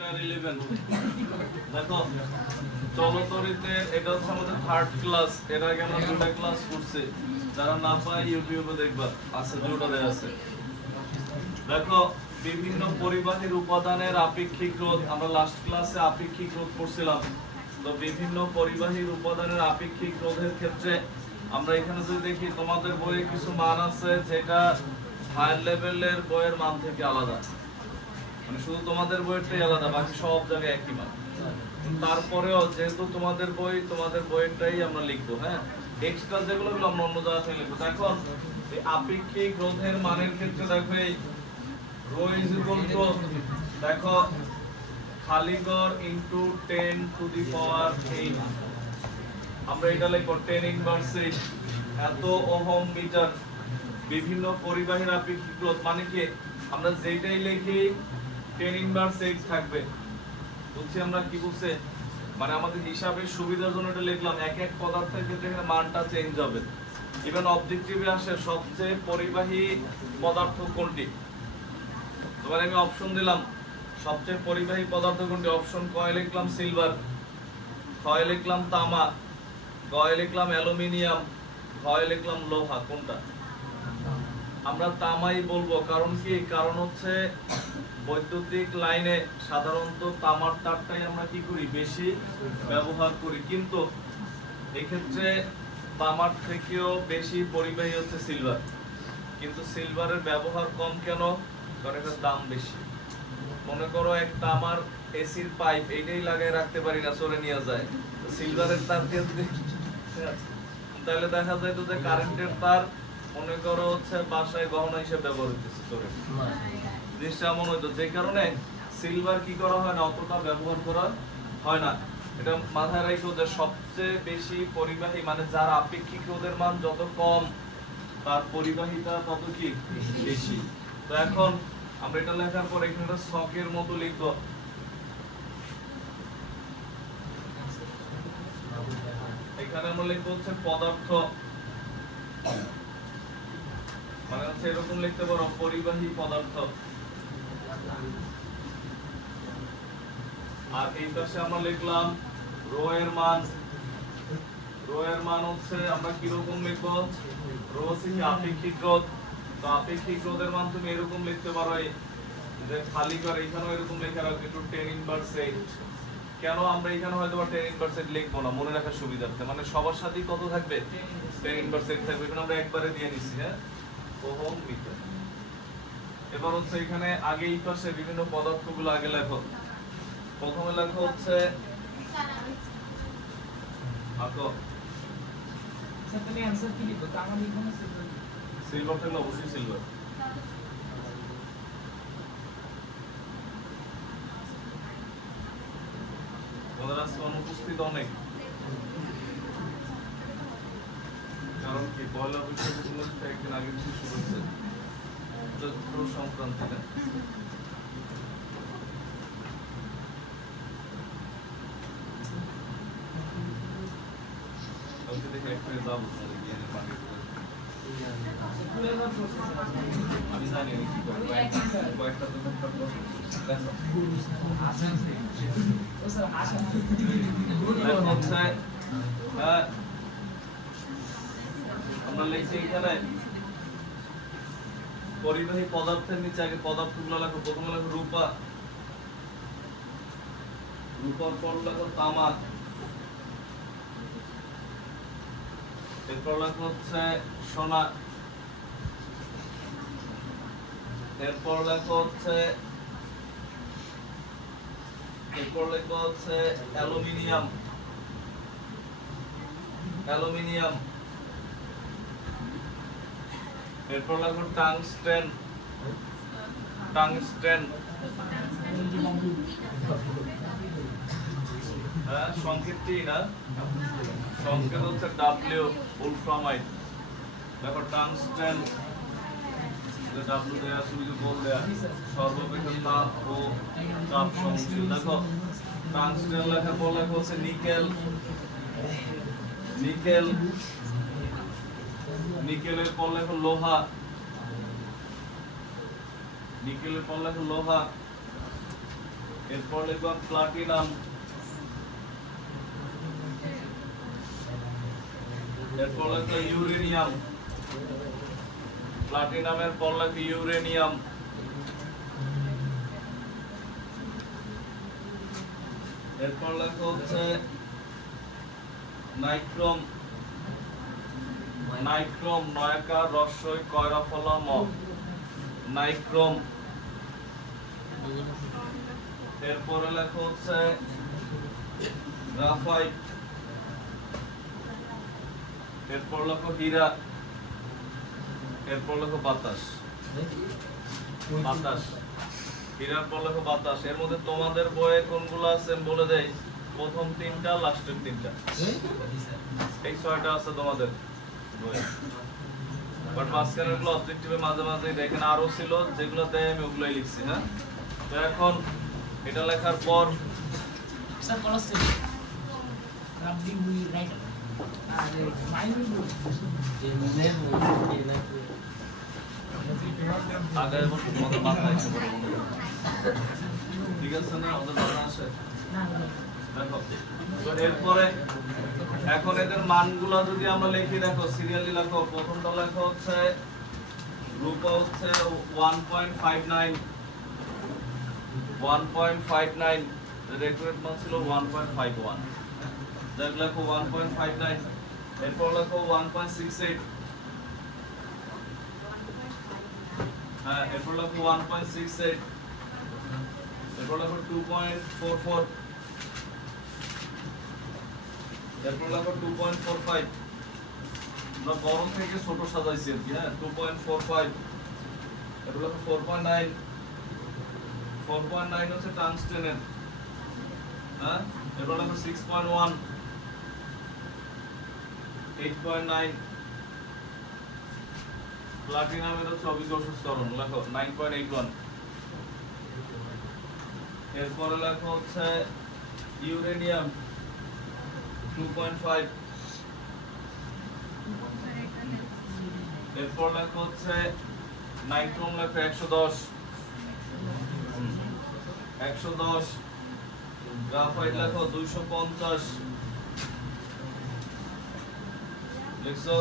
Chapter 11 দেখো চলতরিতে এটা হচ্ছে আমাদের থার্ড ক্লাস। এর আগে আমরা দুটো ক্লাস করছি, যারা না পায় ইউটিউবে দেখবা, আছে দুটো দেয়া আছে। দেখো বিভিন্ন পরিবাহীর উপাদানের আপেক্ষিক রোধ, আমরা লাস্ট ক্লাসে আপেক্ষিক রোধ করছিলাম। তো বিভিন্ন পরিবাহীর উপাদানের আপেক্ষিক রোধের ক্ষেত্রে আমরা এখানে যদি দেখি, তোমাদের বইয়ে কিছু মান আছে যেটা হায়ার লেভেলের বইয়ের মান থেকে আলাদা, মানে শুধু তোমাদের বইয়েরটাই আলাদা, বাকি সব জায়গায় একই মান। তারপরেও যেহেতু তোমাদের বই, তোমাদের বইয়েরটাই আমরা লিখবো। হ্যাঁ, এক্সট্রা যেগুলো আমরা অন্য জায়গা থেকে লিখবো। এখন এই আপেক্ষিক রোধের মানের ক্ষেত্রে দেখো এই রো ইজ ইকুয়াল টু, দেখো খালি ঘর ইনটু 10 টু দি পাওয়ার 8, আমরা এটা লিখব 10 ইনভার্স 8 এত ওহম মিটার। বিভিন্ন পরিবাহীর আপেক্ষিক রোধ মানে কি, আমরা যেটাই লিখি 10 ইনভার্স 8 থাকবে। বুঝছি আমরা কি বলছে, মানে আমাদের হিসাবের সুবিধার জন্য এটা লিখলাম। এক এক পদার্থের ক্ষেত্রে এখানে মানটা চেঞ্জ হবে। ইভেন অবজেক্টিভে আসে সবচেয়ে পরিবাহী পদার্থ কোনটি, এবার আমি অপশন দিলাম সবচেয়ে পরিবাহী পদার্থ কোনটি। অপশন কয় লিখলাম সিলভার, ক্ষয় লিখলাম তামা, গয় লিখলাম অ্যালুমিনিয়াম, ক্ষয় লিখলাম লোহা। কোনটা? আমরা তামাই বলবো। কারণ কি, কারণ হচ্ছে বৈদ্যুতিক লাইনে সাধারণত তামার তারটাই আমরা কি করি, বেশি ব্যবহার করি। কিন্তু এক্ষেত্রে তামার থেকেও বেশি পরিবাহী হচ্ছে সিলভার। কিন্তু সিলভারের ব্যবহার কম কেন? কারণ এটার দাম বেশি। মনে করো এক তামার এসির পাইপ, এইটাই লাগাই রাখতে পারি না, চলে নিয়ে যায়। সিলভারের তার দিয়ে তাহলে দেখা যায় যে কারেন্টের তার মনে করো হচ্ছে বাসায় গহনা হিসেবে ব্যবহার হচ্ছে, চলে জিনিসটা এমন হইতো। যে কারণে সিলভার কি করা হয় না, অতটা ব্যবহার করা হয় না। এটা মাথায় রাখো যে সবচেয়ে বেশি পরিবাহী, মানে যার আপেক্ষিক রোধের মান যত কম তার পরিবাহিতা তত কি বেশি। তো এখন আমরা এটা লেখার পর এখানে একটা ছকের মতো লিখব। এখানে আমরা লিখব হচ্ছে পদার্থ, মানে হচ্ছে এরকম লিখতে পারো পরিবাহী পদার্থ। আর এই পাশে আমরা লিখলাম রো এর মান। রো এর মান হচ্ছে আমরা কি রকম লিখব, রো হচ্ছে আপেক্ষিক রোধ। তো আপেক্ষিক রোধের মান তুমি এরকম লিখতে পারো, যে খালি করে এখানেও এরকম লেখা রাখবে একটু 10 ইনভার্স 8। কেন আমরা এখানে হয়তো 10 ইনভার্স 8 লিখবো না, মনে রাখার সুবিধার্থে, মানে সবার সাথেই কত থাকবে, 10 ইনভার্স 8 থাকবে। এখানে আমরা একবারে দিয়ে নিচ্ছি। হ্যাঁ, ওহম মিটার। এবার হচ্ছে এখানে আগে এই পাশে বিভিন্ন পদার্থগুলো আগে লেখো। প্রথমে লেখো হচ্ছে সিলভার থাকলে অবশ্যই সিলভার। অনুপস্থিত অনেক, কারণ কি পয়লা বৈশাখ একদিন আগে থেকে শুরু হচ্ছে, চৈত্র সংক্রান্তিতে। আমি জানি কি কয়েকটা আমরা লিখছি এখানে পরিবাহী পদার্থের নিচে আগে পদার্থগুলো লেখো। প্রথমে লেখো রূপা, রূপার পর লেখো তামা, এরপর লেখো হচ্ছে সোনা, এরপর লেখো হচ্ছে অ্যালুমিনিয়াম, অ্যালুমিনিয়াম। এরপর লেখো টাংস্টেন, টাংস্টেন। হ্যাঁ, সংকেতটি না, সংকেত হচ্ছে ডাব্লিউ, উলফ্রামাইট। দেখো টাংস্টেন, ডাব্লিউ দেয়া, সুইচ বল দেয়া, সর্বাপেক্ষা তাপ ও চাপ সহনশীল। দেখো টাংস্টেন লেখার পর লেখা হচ্ছে নিকেল, নিকেল। নিকেলের পর লেখো লোহা, নিকেলের পর লেখো লোহা। এরপর লিখবা প্লাটিনাম, এরপর লিখবা ইউরেনিয়াম, প্লাটিনামের পর লিখবা ইউরেনিয়াম, এরপর লেখা হচ্ছে নাইট্রোম, নাইট্রোম নয়কার রস্যই কয়রা ফলা ম, নাইট্রোম। এরপরে লেখা হচ্ছে গ্রাফাইট, এরপর লেখো হীরা, এরপর লেখো বাতাস, বাতাস, হীরার পর লেখো বাতাস। এর মধ্যে তোমাদের বইয়ে কোনগুলো আছে বলে দেই, প্রথম তিনটা লাস্টের তিনটা, এই ছয়টা আছে তোমাদের বইয়ে, বাট মাঝখানের গুলো অবজেক্টিভে মাঝে মাঝে দেখেন আরো ছিল, যেগুলো দেয় আমি ওগুলোই লিখছি। হ্যাঁ, তো এখন এটা লেখার পর স্যার বলা ছিল রাব্বি উই রাইট আর মাইন্ড যে মনে আগে এবং তোমাদের মাথায় এসে পড়ে মনে করো। ঠিক আছে না, ওদের মাথা আসে না না দেখো। তো এরপরে এখন এদের মানগুলো যদি আমরা লিখি, দেখো সিরিয়ালি লেখো। প্রথমটা লেখা হচ্ছে রূপা হচ্ছে 1.59, 1.59, রেকর্ড মান ছিল 1.51, যাক লেখো 1.59। এরপর লেখো 1.68, হ্যাঁ এরপর লেখো 1.68, এরপর লেখো 2.44, এরপর লেখো 2.45, আমরা বড় থেকে ছোট সাজাইছি আর কি। হ্যাঁ 2.45, এরপর লেখো 4.9, 4.9 হচ্ছে টাংস্টেনের। হ্যাঁ এরপর লেখো 6.1, 8.9, প্লাটিনামের হচ্ছে অবিকর্ষ স্তরণ, লেখো 9.81। এরপরে লেখো হচ্ছে ইউরেনিয়াম 2.5, এরপর লেখো হচ্ছে নাইট্রোম, লেখো 110, 110, গ্রাফাইট লেখো 250, লিখছো।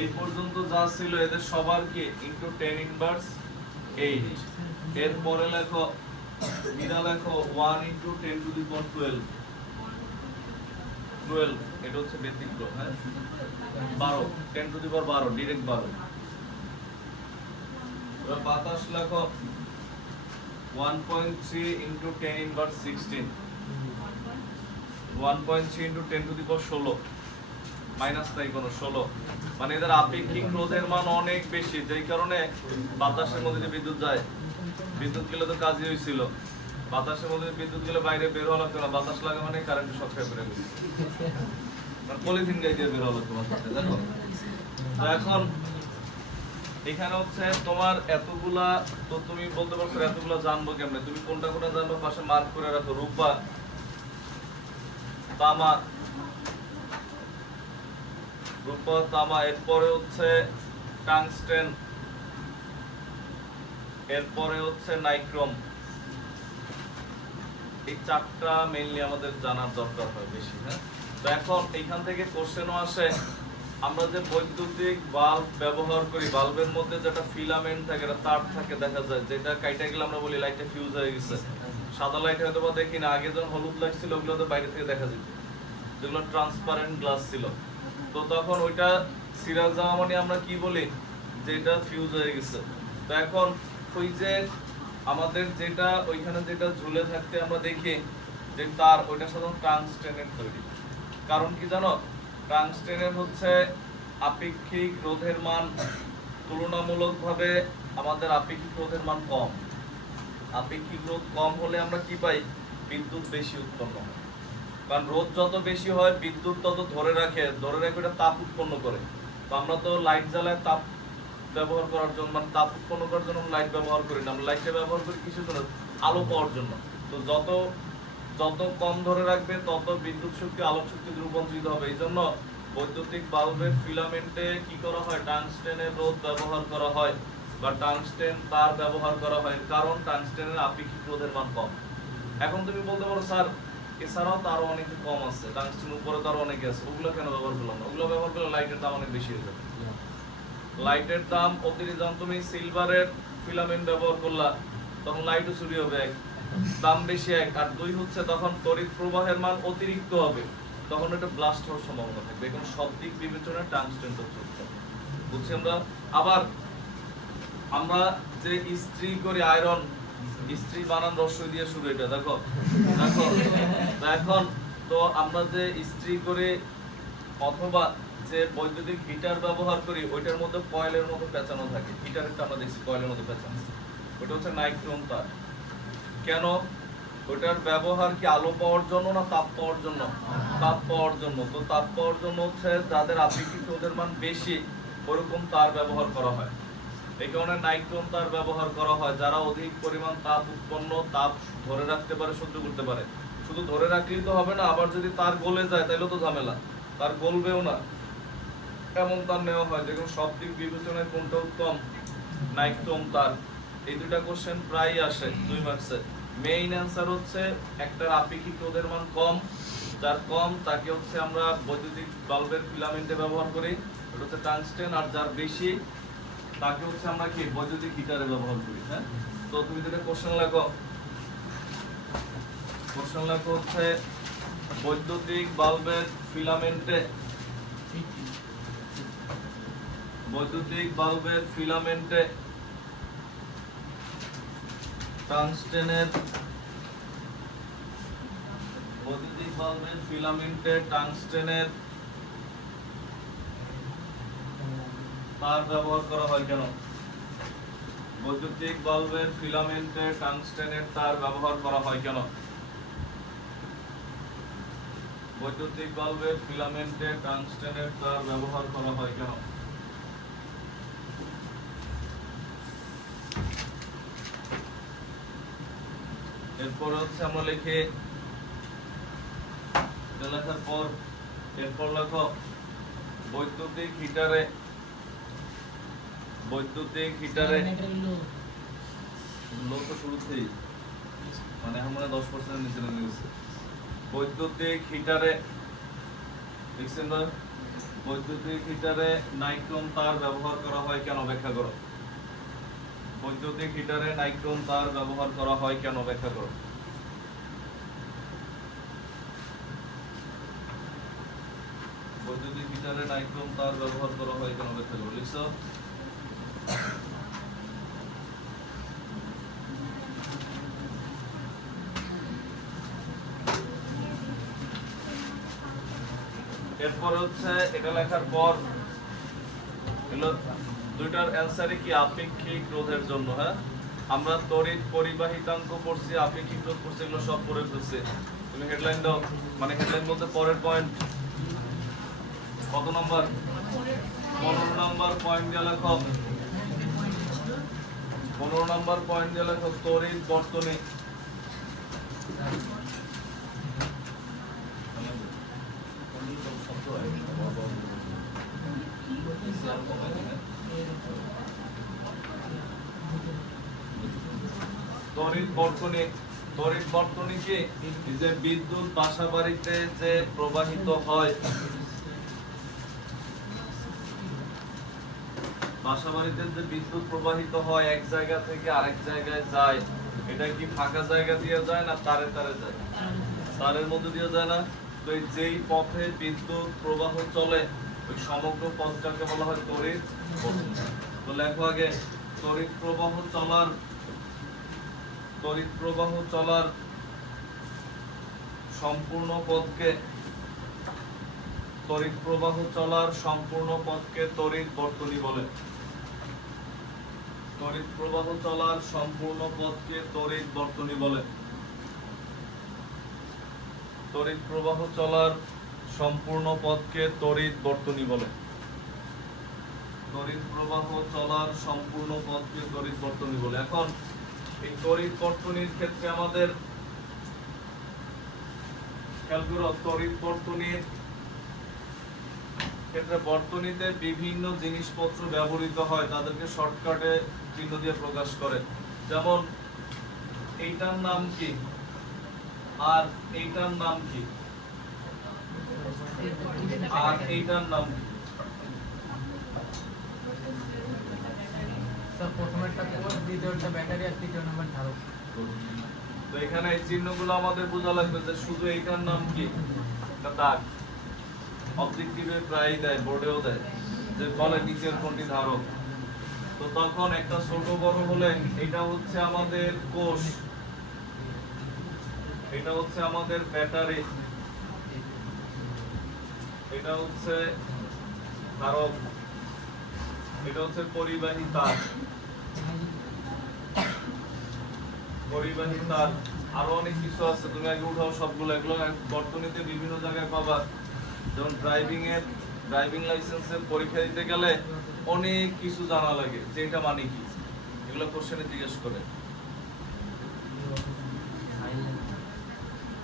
এই পর্যন্ত যা ছিল এদের সবার কি ইনটু 10 ইনভার্স 8। এরপরে লেখো এটা লেখো 1 ইনটু 10 টু দি পাওয়ার 12, 12 এটা হচ্ছে ব্যতিক্রম। হ্যাঁ 12, 10 টু দি পাওয়ার 12, ডাইরেক্ট 12। এবার বাতাস লেখো 1.3 into 10 inverse 16, 1.3 into 10 to the power 16, minus নাই কোনো 16। মানে এদের আপেক্ষিক রোধের মান অনেক বেশি, যেই কারণে বাতাসের মধ্যে দিয়ে বিদ্যুৎ যায়। বিদ্যুৎ গেলে তো কাজই হয়েছিল, বাতাসের মধ্যে বিদ্যুৎ গেলে বাইরে বের হওয়া লাগতো না, বাতাস লাগা মানে কারেন্ট শর্ট করে দিল, মানে পলিথিন গাই দিয়ে বের হওয়া লাগতো বাতাসে। দেখো তো এখন এখানে হচ্ছে তোমার এতগুলা, তো তুমি বলতে পারছো এতগুলা জানবো কেমনে, তুমি কোনটা কোনটা জানবো পাশে মার্ক করে রাখো। রূপা, তামা, রূপা তামা, এরপরে হচ্ছে টাংস্টেন, এরপরে হচ্ছে নাইট্রোম। এই চারটা মেইনলি আমাদের জানার দরকার হয় বেশি। হ্যাঁ তো এখন এইখান থেকে কোশ্চেনও আসে, আমরা যে বৈদ্যুতিক বাল্ব ব্যবহার করি, বাল্বের মধ্যে যেটা ফিলামেন্ট থাকে, এটা তার থাকে দেখা যায়, যেটা কাইটা গেলে আমরা বলি লাইটটা ফিউজ হয়ে গেছে। সাদা লাইট হয়তো বা দেখি না, আগে যখন হলুদ লাইট ছিল ওগুলো তো বাইরে থেকে দেখা যেত, যেগুলো ট্রান্সপারেন্ট গ্লাস ছিল। তো তখন ওইটা সিরিয়াল যাওয়া মানে আমরা কি বলি, যে এটা ফিউজ হয়ে গেছে। তো এখন ওই যে আমাদের যেটা ওইখানে যেটা ঝুলে থাকতে আমরা দেখি যে তার, ওইটা সাধারণত টাংস্টেনের তৈরি। কারণ কি জানো, টাংস্টেনের হচ্ছে আপেক্ষিক রোধের মান তুলনামূলকভাবে আমাদের আপেক্ষিক রোধের মান কম। আপেক্ষিক রোধ কম হলে আমরা কি পাই, বিদ্যুৎ বেশি উৎপন্ন হয়। কারণ রোধ যত বেশি হয় বিদ্যুৎ তত ধরে রাখে এটা তাপ উৎপন্ন করে। তো আমরা তো লাইট জ্বালায় তাপ ব্যবহার করার জন্য, মানে তাপ উৎপন্ন করার জন্য লাইট ব্যবহার করি না, আমরা লাইটটা ব্যবহার করি কিসের জন্য, আলো পাওয়ার জন্য। তো যত যত কম ধরে রাখবে তত বিদ্যুৎ শক্তি আলোক শক্তিতে রূপান্তরিত হবে। এই জন্য বৈদ্যুতিক বাল্বের ফিলামেন্টে কি করা হয়, টাংস্টেনের রোধ ব্যবহার করা হয় বা টাংস্টেন তার ব্যবহার করা হয়, কারণ টাংস্টেনের আপেক্ষিক রোধের মান কম। এখন তুমি বলতে পারো স্যার এছাড়াও তো আরো অনেক কম আছে, টাংস্টেন উপরে তো আরো অনেকে আছে, ওগুলো কেন ব্যবহার করলাম না? ওগুলো ব্যবহার করলে লাইটের দাম অনেক বেশি হয়ে যাবে। লাইটের দাম অতিরিক্ত, যখন তুমি সিলভারের ফিলামেন্ট ব্যবহার করলা তখন লাইটও চুরি হবে, এক দাম বেশি, এক আর দুই হচ্ছে তখন তড়িৎ প্রবাহের মান অতিরিক্ত হবে, তখন এটা ব্লাস্ট হওয়ার সম্ভাবনা থাকবে। এখন সব দিক বিবেচনায় টাংস্টেনটা চলতে হবে, বুঝছি আমরা। আবার আমরা যে ইস্ত্রি করি, আয়রন ইস্ত্রি বানান রস্যই দিয়ে শুরু, এটা দেখো দেখো তো এখন তো আমরা যে ইস্ত্রি করে অথবা যে বৈদ্যুতিক হিটার ব্যবহার করি ওইটার মধ্যে কয়েলের মতো পেঁচানো থাকে, হিটারটা আমরা দেখছি কয়েলের মতো পেঁচানো, ওটা হচ্ছে নাইক্রোম তার। কেন? ওটার ব্যবহার কি আলো পাওয়ার জন্য না তাপ পাওয়ার জন্য? তাপ পাওয়ার জন্য। তো তাপ পাওয়ার জন্য হচ্ছে যাদের আপেক্ষিক রোধের মান বেশি ওরকম তার ব্যবহার করা হয়। এই কারণে নাইক্রোম তার ব্যবহার করা হয়, যারা অধিক পরিমাণ তাপ উৎপন্ন, তাপ ধরে রাখতে পারে, সহ্য করতে পারে। শুধু ধরে রাখলেই তো হবে না, আবার যদি তার গলে যায় তাহলে তো ঝামেলা, তার গলবেও না, এমন তার নেওয়া হয়। দেখুন সব দিক বিবেচনায় কোনটা উত্তম? নাইক্রোম তার। এই দুটা কোশ্চেন প্রায়ই আসে 2 মার্কসে। মেইন অ্যান্সার হচ্ছে একটার আপেক্ষিক রোধের মান কম, যার কম তাকে হচ্ছে আমরা বৈদ্যুতিক বাল্বের ফিলামেন্টে ব্যবহার করি, এটা হচ্ছে টাংস্টেন। আর যার বেশি তাকে হচ্ছে আমরা কি বৈদ্যুতিক হিটারে ব্যবহার করি। হ্যাঁ, তো তুমি যেটা কোশ্চেন লেখো, কোশ্চেন লেখো হচ্ছে বৈদ্যুতিক বাল্বের ফিলামেন্টে, বৈদ্যুতিক বাল্বের ফিলামেন্টে টাংস্টেনের, বৈদ্যুতিক বাল্বের ফিলামেন্টে টাংস্টেনের তার ব্যবহার করা হয় কেন? বৈদ্যুতিক বাল্বের ফিলামেন্টে টাংস্টেনের তার ব্যবহার করা হয় কেন? বৈদ্যুতিক বাল্বের ফিলামেন্টে টাংস্টেনের তার ব্যবহার করা হয় কেন? এরপর হচ্ছে আমরা লিখে লেখার পর এরপর লেখো বৈদ্যুতিক হিটারে, বৈদ্যুতিক হিটারে লো তো শুরুতেই, মানে এখন মানে 10% নিচে নেমে গেছে। বৈদ্যুতিক হিটারে লিখছেন না, বৈদ্যুতিক হিটারে নাইক্রোম তার ব্যবহার করা হয় কেন? ব্যাখ্যা করো। বৈদ্যুতিক হিটারে নাইক্রোম তার ব্যবহার করা হয় কেন? ব্যাখ্যা করো। বৈদ্যুতিক হিটারে নাইক্রোম তার ব্যবহার করা হয় কেন? ব্যাখ্যা করো। লিখছো? এরপর হচ্ছে এটা লেখার পর হলো দুইটার অ্যান্সারে কি আপেক্ষিক রোধের জন্য। হ্যাঁ, আমরা তড়িৎ পরিবাহিতাঙ্ক পড়ছি, আপেক্ষিক রোধ পড়ছি, এগুলো সব পড়ে ফেলছে। তুমি হেডলাইন দাও, মানে হেডলাইন বলতে পরের পয়েন্ট কত নাম্বার? 15 নাম্বার পয়েন্ট দিয়ে লেখো, 15 নাম্বার পয়েন্ট দিয়ে লেখো তড়িৎ বর্তনী। তড়িৎ বর্তনী, তড়িৎ বর্তনী কি? যে বিদ্যুৎ বাসাবাড়িতে যে প্রবাহিত হয়, বাসাবাড়িতে যে বিদ্যুৎ প্রবাহিত হয় এক জায়গা থেকে আরেক জায়গায় যায়, এটা কি ফাঁকা জায়গা দিয়ে যায় না তারে তারে যায়? তারের মধ্যে দিয়ে যায় না? তো যেই পথে বিদ্যুৎ প্রবাহ চলে ওই সমগ্র পথটাকে বলা হয় তড়িৎ বর্তনী। তো লেখো আগে তড়িৎ প্রবাহ চলার, তড়িৎ প্রবাহ চলার সম্পূর্ণ পথকে, তড়িৎ প্রবাহ চলার সম্পূর্ণ পথকে তড়িৎ বর্তনী বলে। তড়িৎ প্রবাহ চলার সম্পূর্ণ পথকে তড়িৎ বর্তনী বলে। তড়িৎ প্রবাহ চলার সম্পূর্ণ পথকে তড়িৎ বর্তনী বলে। তড়িৎ প্রবাহ চলার সম্পূর্ণ পথকে তড়িৎ বর্তনী বলে। এখন এই তড়িৎ বর্তনীর ক্ষেত্রে আমাদের খেয়াল করো, তড়িৎ বর্তনীর ক্ষেত্রে বর্তনীতে বিভিন্ন জিনিসপত্র ব্যবহৃত হয়, তাদেরকে শর্টকাটে চিহ্ন দিয়ে প্রকাশ করে। যেমন এইটার নাম কি? আর এইটার নাম কি? আর এইটার নাম কি? স্যার প্রথমেরটা কোষ, দ্বিতীয়টা ব্যাটারি আর তৃতীয় নাম্বার ধারক। তো এখানে এই চিহ্নগুলো আমাদের বোঝা লাগবে যে শুধু এইটার নাম কি, একটা দাগ। অবজেক্টিভে প্রায় দেয়, বোর্ডেও দেয় যে বলে নিচের কোনটি ধারক। তো তখন একটা ছোট বড় হলে এটা হচ্ছে আমাদের কোষ, এটা হচ্ছে আমাদের ব্যাটারি, এটা হচ্ছে ধারক, এটা হচ্ছে পরিবাহী তার। পরিবাহী তার আরো অনেক কিছু আছে, তুমি আগে উঠাও সবগুলো। এগুলো বর্তনীতে বিভিন্ন জায়গায় পাবা। যেমন ড্রাইভিং লাইসেন্সের পরীক্ষা দিতে গেলে অনেক কিছু জানা লাগে যে এটা মানে কি, এগুলো কোশ্চেনে জিজ্ঞেস করে।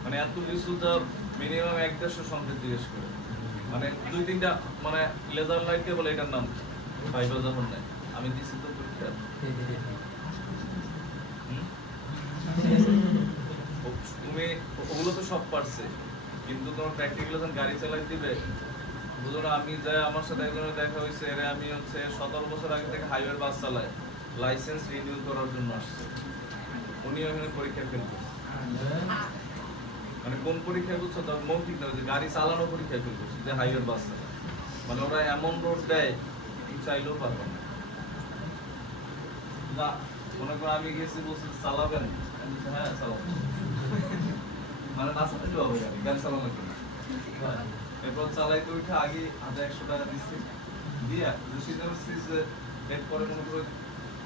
মানে এত কিছু যা মিনিমাম 1-150 সংখ্যা জিজ্ঞেস করে। মানে 2-3টা মানে লেজার লাইটকে বলে এটার নাম ভাইবা যখন নাই, আমি দিছি তো পরীক্ষা। তুমি ওগুলো তো সব পারছে, কিন্তু তোমার প্র্যাকটিক্যাল যখন গাড়ি চালাই দিবে, বুঝো না। আমি যাই, আমার সাথে একজনের দেখা হয়েছে, এর আমি হচ্ছে 17 বছর আগে থেকে হাইওয়ে বাস চালায়, লাইসেন্স রিনিউ করার জন্য আসছে। উনি ওখানে পরীক্ষা ফেল করছে। মানে কোন পরীক্ষা করছো তার মৌখিক না, যে গাড়ি চালানো পরীক্ষা ফেল করছে, যে হাইওয়ে বাস চালায়। মানে ওরা এমন রোড দেয় চাইলেও পারবে না। মনে করো আমি গেছি, বলছি চালাবেন, আমি বলছি হ্যাঁ চালাবো। মানে না চালাতে হবে, গাড়ি চালানো লাগবে না। এরপর চালাইতে উঠে আগে হাতে 100 টাকা দিচ্ছি, দিয়া রসিদে বলছি যে এরপরে মনে করো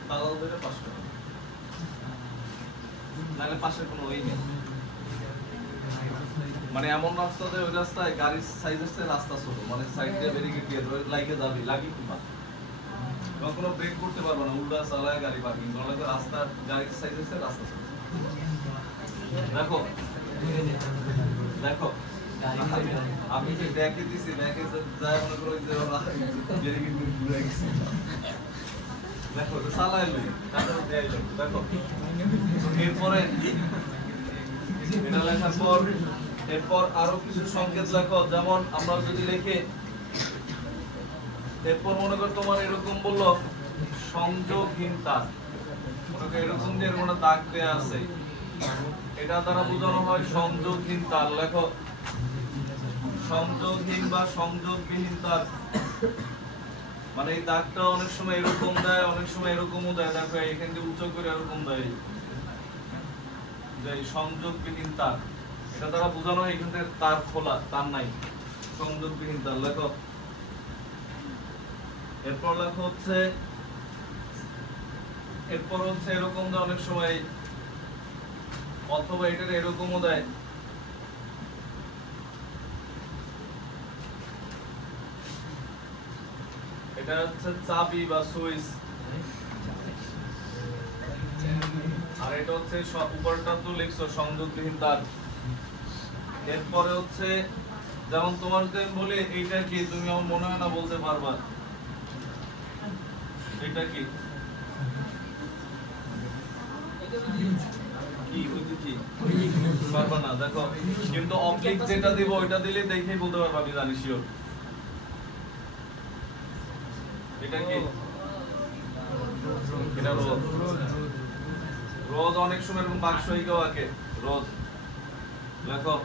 দালাল ধরে 500 টাকা, নাহলে পাশের কোনো ওই নেই। মানে এমন রাস্তা দেয়, ওই রাস্তায় গাড়ির সাইজ আসছে, রাস্তা ছোট, মানে সাইড দিয়ে ব্যারিকেড দিয়ে দেয়, লাইকে যাবি লাগি কিংবা কোনো ব্রেক করতে পারবো না, উল্টা চালায় গাড়ি পার্কিং করা লাগবে। রাস্তা গাড়ির সাইজ আসছে, রাস্তা ছোট। দেখো দেখো আমি যে ব্যাকে দিছি, ব্যাকে যায় মনে করো যে ব্যারিকেড ঘুরে গেছে। দেখো তো চালায় লই, তারপর দেয় লোক। দেখো এরপরে এটা লেখার পর এরপর আরো কিছু সংকেত লেখো। যেমন আমরা যদি লিখে, এরপর মনে কর তোমার এরকম বললো সংযোগহীন তার, মনে করো এরকম যে এরকম একটা দাগ দেয়া আছে, এটা দ্বারা বোঝানো হয় সংযোগহীন তার। লেখো সংযোগহীন বা সংযোগবিহীন তার। মানে এই দাগটা অনেক সময় এরকম দেয়, অনেক সময় এরকমও দেয়। দেখো এখান দিয়ে উঁচু করে এরকম দেয়, যে সংযোগবিহীন তার। এটা দ্বারা বোঝানো হয় এখান থেকে তার খোলা, তার নাই, সংযোগবিহীন তার। লেখো এরপর লেখো হচ্ছে, এরপর হচ্ছে এরকম দেয় অনেক সময়, অথবা এটার এরকমও দেয়। এটা হচ্ছে চাবি বা সুইচ, আর এটা হচ্ছে উপরটা তো লিখছো সংযোগবিহীন তার। এরপরে হচ্ছে যেমন তোমার যদি আমি বলি এইটা কি, তুমি আমার মনে হয় না বলতে পারবা এটা কি কি হইতে কি পারবা না। দেখো কিন্তু অবজেক্ট যেটা দিব ওইটা দিলে দেখেই বলতে পারবা, আমি জানি শিওর। এটা কি? এটা রোদ। রোদ অনেক সময় এরকম বাক্সহিকাও আঁকে, রোদ। লেখো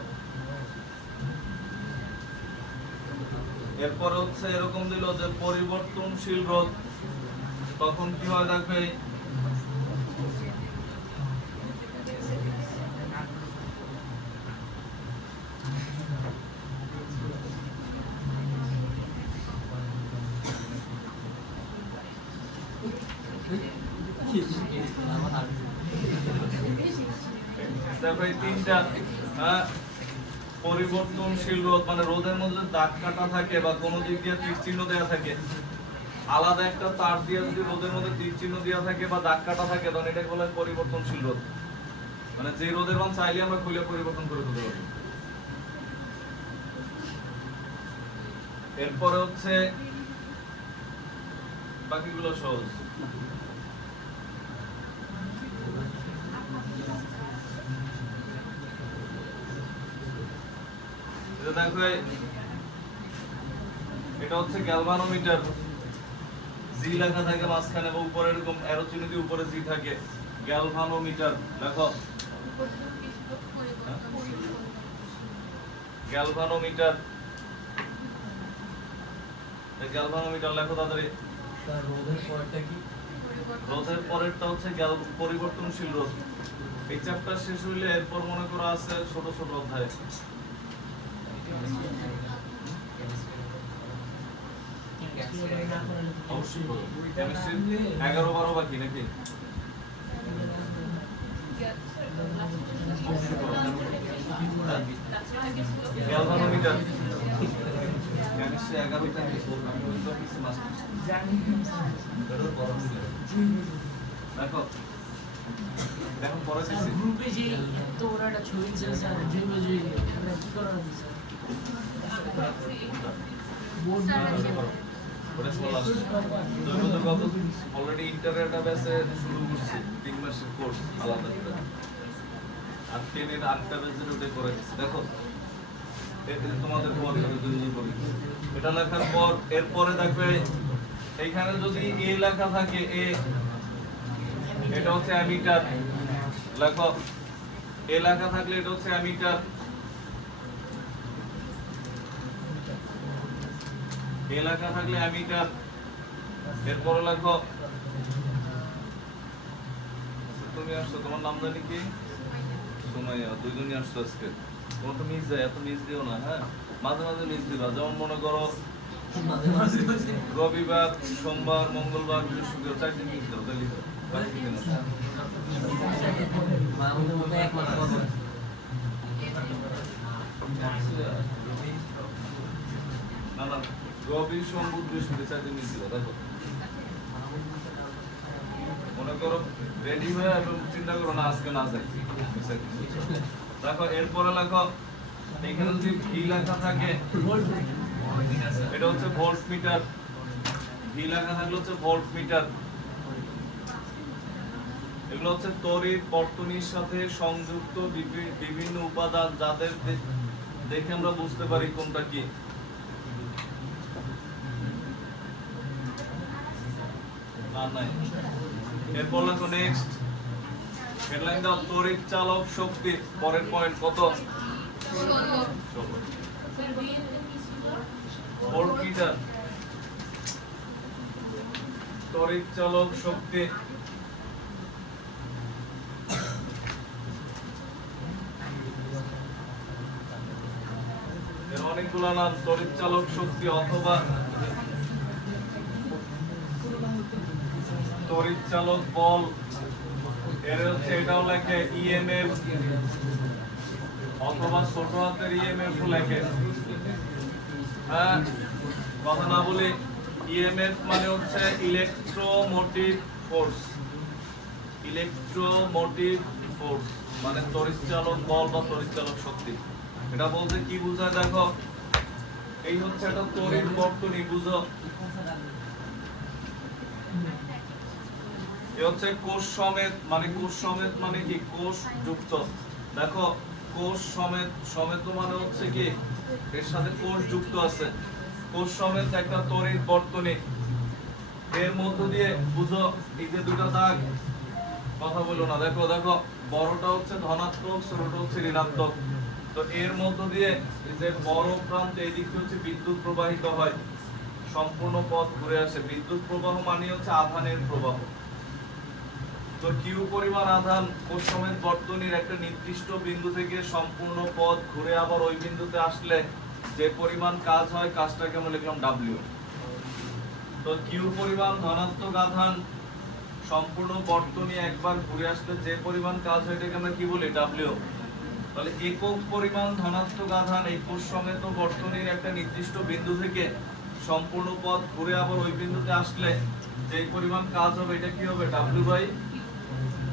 এরপর হচ্ছে এরকম দিল যে পরিবর্তনশীল রোদ, তখন কি হয় দেখবে দেখো এই তিনটা পরিবর্তনশীল রোদ, মানে রোদের মধ্যে দাগ কাটা থাকে বা কোনো দিক দিয়ে তীর চিহ্ন দেওয়া থাকে, আলাদা একটা তার দিয়ে যদি রোদের মধ্যে তীর চিহ্ন দেওয়া থাকে বা দাগ কাটা থাকে, তখন এটাকে বলা হয় পরিবর্তনশীল রোদ। মানে যে রোদের মান চাইলে আমরা খুলে পরিবর্তন করে দিতে পারি। এরপরে হচ্ছে বাকিগুলো সহজ। এটা দেখো এটা হচ্ছে গ্যালভানোমিটার। জি লেখা থাকে মাঝখানে এবং উপরে এরকম অ্যারো চিহ্ন দিয়ে উপরে জি থাকে। গ্যালভানোমিটার দেখো, গ্যালভানোমিটার, গ্যালভানোমিটার লেখো তাড়াতাড়ি। স্যার রোধের পরেরটা কি? রোধের পরেরটা হচ্ছে পরিবর্তনশীল রোধ। এই চ্যাপ্টার শেষ হইলে এরপর মনে করো আছে ছোট ছোট অধ্যায়। অবশ্যই করো। কেমিস্ট্রি 11-12 বাকি নাকি? গ্যালভানোমিটার কেমিস্ট্রি 11টা আমি ওই তো কিছু মাস্টার দেখো দেখো পরে স্যার দিছি। গ্রুপে যে এত বড় একটা ছবি দিয়েছে স্যার জৈব জৈব আমরা কি করার আছে স্যার বোর্ড ওটা সব লাস্ট জৈব কত অলরেডি ইন্টারনেট ব্যাচে শুরু করছি 3 মাসের কোর্স আলাদা করে। আর 10 এর আরেকটা ব্যাচের ওটাই করে দিছি। দেখো এটা তোমাদের পড়ার জন্য করি। এটা লেখার পর এরপরে দেখবে এইখানে যদি এ লেখা থাকে এ, এটা হচ্ছে অ্যামিটার। লেখো এ লেখা থাকলে এটা হচ্ছে অ্যামিটার। এ লেখা থাকলে অ্যামিটার। এরপরে লেখো তুমি আসছো, তোমার নাম জানি কি? সুমাইয়া। দুইজনই আসছো আজকে। তোমার তো মিস যায়, এত মিস দিও না। হ্যাঁ, মাঝে মাঝে মিস দিবা। যেমন মনে করো রবিবার, সোমবার, মঙ্গলবার, বৃহস্পতিবার 4 দিন মিস দাও, তাহলে বাকি দিন আসো। না না, রবি, সোম, বুধ, বৃহস্পতি 4 দিন মিস দিবা। দেখো মনে করো রেডি হয়ে এবং চিন্তা করো না আজকে না যাই। দেখো এরপরে লেখো এখানে যদি ভি লেখা থাকে এটা হচ্ছে ভোল্ট মিটার। ভি লেখা থাকলে হচ্ছে ভোল্ট মিটার। এগুলো হচ্ছে তড়িৎ বর্তনীর সাথে সংযুক্ত বিভিন্ন উপাদান, যাদের দেখে আমরা বুঝতে পারি কোনটা কি। না নাই। এরপর লেখো নেক্সট হেডলাইন দাও তড়িৎ চালক শক্তি। পরের পয়েন্ট কত? 16 ভোল্ট মিটার। তড়িৎ চালক শক্তি এর অনেকগুলো নাম। তড়িৎ চালক শক্তি অথবা তড়িৎ চালক বল। এর হচ্ছে এটাও লেখে ইএমএফ অথবা ছোট হাতের ইএমএফ লেখে। হ্যাঁ, কথা না বলি। ইএমএফ মানে হচ্ছে ইলেকট্রোমোটিভ ফোর্স। ইলেকট্রোমোটিভ ফোর্স মানে তড়িৎ চালক বল বা তড়িৎ চালক শক্তি। এটা বলতে কি বোঝায় দেখো, এই হচ্ছে একটা তড়িৎ বর্তনী, বুঝো। এ হচ্ছে কোষ সমেত, মানে কোষ সমেত মানে কি? কোষ যুক্ত। দেখো কোষ সমেত, সমেত মানে হচ্ছে কি এর সাথে কোষ যুক্ত আছে। কোষ সমেত একটা তড়িৎ বর্তনী। এর মধ্য দিয়ে বুঝো এই যে দুটো দাগ, কথা বলো না। দেখো দেখো বড়টা হচ্ছে ধনাত্মক, ছোটটা হচ্ছে ঋণাত্মক। তো এর মধ্য দিয়ে এই যে বড় প্রান্তে এই দিকে হচ্ছে বিদ্যুৎ প্রবাহিত হয়, সম্পূর্ণ পথ ঘুরে আসে। বিদ্যুৎ প্রবাহ মানে হচ্ছে আধানের প্রবাহ। তো কিউ পরিমাণ আধান কোষ সমেত বর্তনীর একটা নির্দিষ্ট বিন্দু থেকে সম্পূর্ণ পথ ঘুরে আবার ওই বিন্দুতে আসলে যে পরিমাণ কাজ হয়, কাজটাকে আমরা লিখলাম ডাব্লিউ। তো কিউ পরিমাণ ধনাত্মক আধান সম্পূর্ণ বর্তনী একবার ঘুরে আসলে যে পরিমাণ কাজ হয়, এটাকে আমরা কি বলি? ডাব্লিউ। তাহলে একক পরিমাণ ধনাত্মক আধান এই কোষ সমেত বর্তনীর একটা নির্দিষ্ট বিন্দু থেকে সম্পূর্ণ পথ ঘুরে আবার ওই বিন্দুতে আসলে যে পরিমাণ কাজ হবে, এটা কি হবে? W by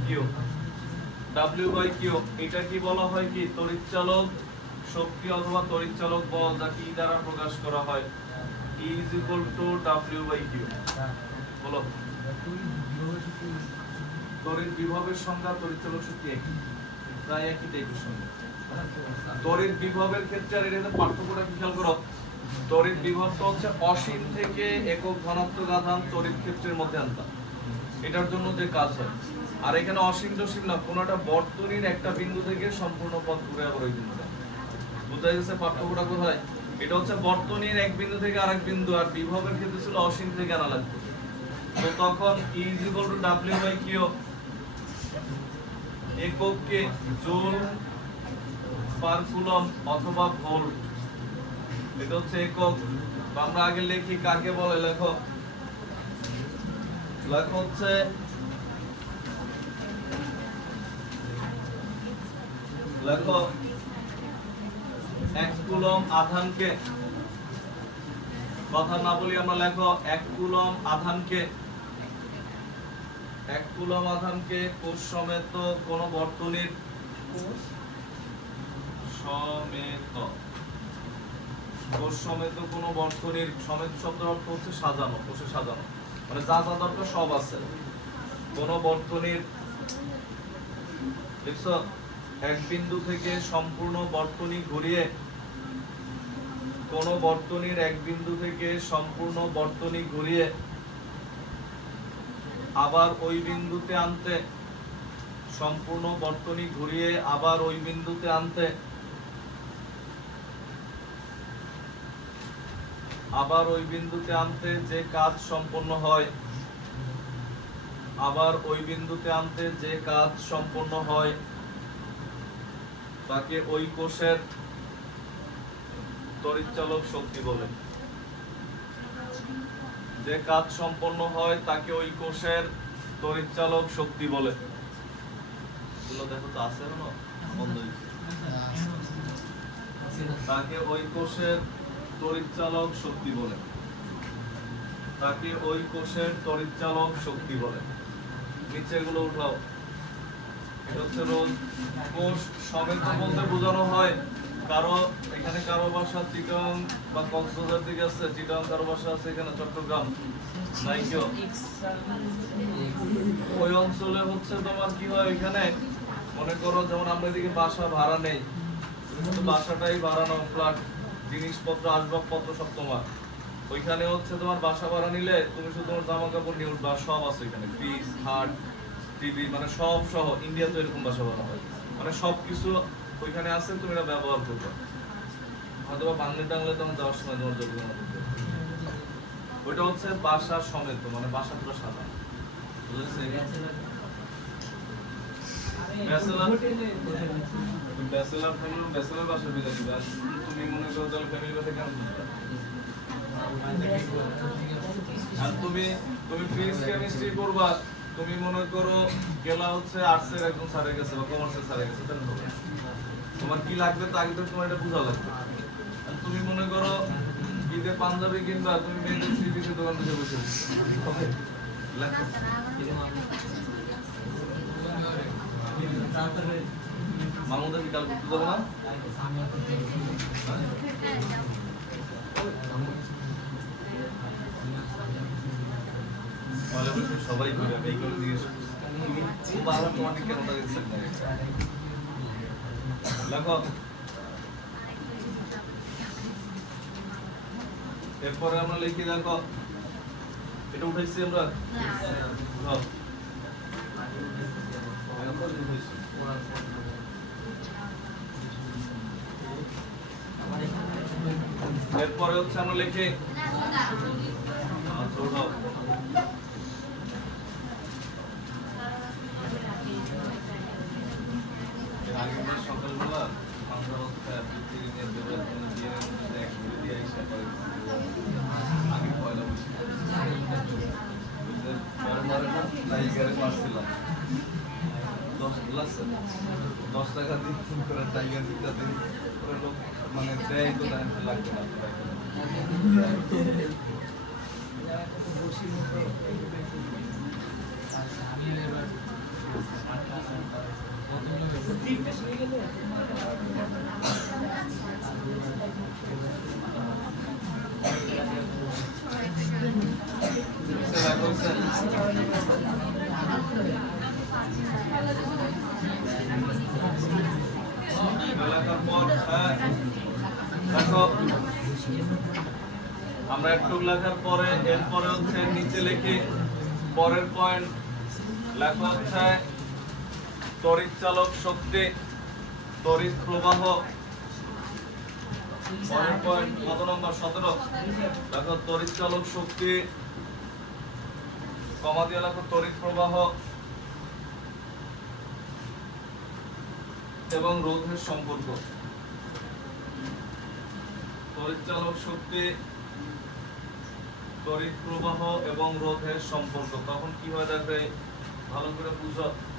Q. W by Q. এটা কি বলা হয়? কি তড়িৎ চালক শক্তি অথবা তড়িৎ চালক বল, যা কি দ্বারা প্রকাশ করা হয়? E is equal to W by Q। বলো তড়িৎ বিভবের সংজ্ঞা, তড়িৎ চালক শক্তি একই, প্রায় একই টাইপের সংজ্ঞা। তড়িৎ বিভবের ক্ষেত্রে আর এটাতে পার্থক্যটা কি খেয়াল করো, তড়িৎ বিভবটা হচ্ছে অসীম থেকে একক ধনাত্মক আধান তড়িৎ ক্ষেত্রের মধ্যে আনতাম, এটার জন্য যে কাজ হয়। আর এখানে অসীম টসীম না, কোনো একটা বর্তনীর একটা বিন্দু থেকে সম্পূর্ণ পথ ঘুরে আবার ওই বিন্দুটা, বুঝা গেছে পার্থক্যটা কোথায়? এটা হচ্ছে বর্তনীর এক বিন্দু থেকে আরেক বিন্দু, আর বিভবের ক্ষেত্রে ছিল অসীম থেকে আনা লাগতো। তো তখন E = W/Q, এককে জুল পার কুলম অথবা ভোল্ট, এটা হচ্ছে একক। তো আমরা আগে লিখি কাকে বলে, লেখো হচ্ছে লেখো 1 কুলম আধানকে, কথা না বলি আমরা, লেখো 1 কুলম আধানকে, 1 কুলম আধানকে কোষ সমেত কোন বর্তনীর কোষ সমেত কোন বর্তনীর, সমেত শব্দের অর্থ হচ্ছে সাজানো, কোষে সাজানো, মানে যা যা দরকার সব আছে। কোন বর্তনীর দেখছো এক বিন্দু থেকে সম্পূর্ণ বর্তনী ঘুরিয়ে, কোন বর্তনীর এক বিন্দু থেকে সম্পূর্ণ বর্তনী ঘুরিয়ে আবার ওই বিন্দুতে আনতে, সম্পূর্ণ বর্তনী ঘুরিয়ে আবার ওই বিন্দুতে আনতে, আবার ওই বিন্দুতে আনতে যে কাজ সম্পন্ন হয়, আবার ওই বিন্দুতে আনতে যে কাজ সম্পন্ন হয় তাকে ওই কোষের তড়িৎচালক শক্তি বলে। যে কাজ সম্পন্ন হয় তাকে ওই কোষের তড়িৎচালক শক্তি বলে। দেখো তো আছে না, বন্ধ হয়েছে। তাকে ওই কোষের তড়িৎচালক শক্তি বলে, তাকে ওই কোষের তড়িৎচালক শক্তি বলে। নিচের গুলো উঠাও। এটা হচ্ছে রোজ কোষ সমেত বলতে বোঝানো হয়, কারো এখানে কারো বাসা চিটাং বা কক্সবাজার দিকে আছে, চিটাং কারো বাসা আছে এখানে চট্টগ্রাম, নাই কেউ ওই অঞ্চলে হচ্ছে তোমার কি হয়, এখানে মনে করো যেমন আমরা এদিকে বাসা ভাড়া নেই, শুধু বাসাটাই ভাড়ানো, ফ্ল্যাট, জিনিসপত্র আসবাবপত্র সব তোমার। ওইখানে হচ্ছে তোমার বাসা ভাড়া নিলে তুমি শুধু তোমার জামা কাপড় নিয়ে উঠবা, সব আছে এখানে, ফ্রিজ, খাট, টিভি, মানে সব সহ। ইন্ডিয়া তো এরকম বাসা ভাড়া হয়, মানে সবকিছু ওইখানে আছে, তুমি এটা ব্যবহার করবে। হয়তো বা বাংলা টাংলা তখন যাওয়ার সময় তোমার যোগ্য না করতে, ওইটা হচ্ছে বাসা সমেত, মানে বাসা পুরো সাদা, বুঝেছে? ব্যাচেলার ফ্যামিলি, ব্যাচেলার বাসা বিদা দিবে, আর তুমি মনে করো তাহলে ফ্যামিলি বাসা কেমন দিবে? আর তুমি ফিজিক্স কেমিস্ট্রি করবা, তুমি মনে করো গেলা হচ্ছে আর্টসের একজন স্যারের কাছে বা কমার্সের স্যারের কাছে, তাহলে হবে। তোমার কি লাগবে তা আগে তো তোমার এটা বোঝা লাগবে। আর তুমি মনে করো ঈদে পাঞ্জাবি কিনবা, তুমি মেয়েদের থ্রি পিসের দোকান থেকে বসে লেখো। মামুদা কি কাল করতে যাবো না? সবাই ঘুরে এইগুলো জিজ্ঞেস তুমি খুব ভালো, তোমাকে কেন লেখো। এরপরে আমরা লিখি, দেখো এটা উঠাইছি আমরা, এরপরে হচ্ছে আমরা লিখি সকালবেলা আমরা হচ্ছে আগে পয়লা মারছিলাম 10 টাকা দিন করে টাইগার দিতে দিন লোক, মানে দেয় তো লাগবে না। এটা লেখার পর দেখো আমরা একটু লেখার পরে এরপরে হচ্ছে নিচে লিখি পরের পয়েন্ট লেখা হচ্ছে তড়িৎ চালক শক্তি তড়িৎ প্রবাহ পরের পয়েন্ট কত নম্বর 17 দেখো তড়িৎ চালক শক্তি কমা দিয়ে লেখো তড়িৎ প্রবাহ এবং রোধের সম্পর্ক তড়িৎ চালক শক্তি তড়িৎ প্রবাহ এবং রোধের সম্পর্ক তখন কি হয় দেখবে ভালো করে বুঝো